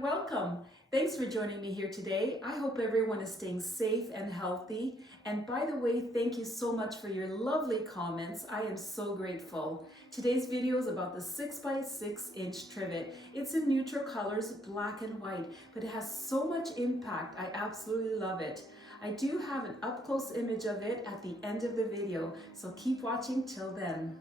welcome. Thanks for joining me here today. I hope everyone is staying safe and healthy. And by the way, thank you so much for your lovely comments. I am so grateful. Today's video is about the 6x6" trivet. It's in neutral colors, black and white, but it has so much impact. I absolutely love it. I do have an up-close image of it at the end of the video, so keep watching till then.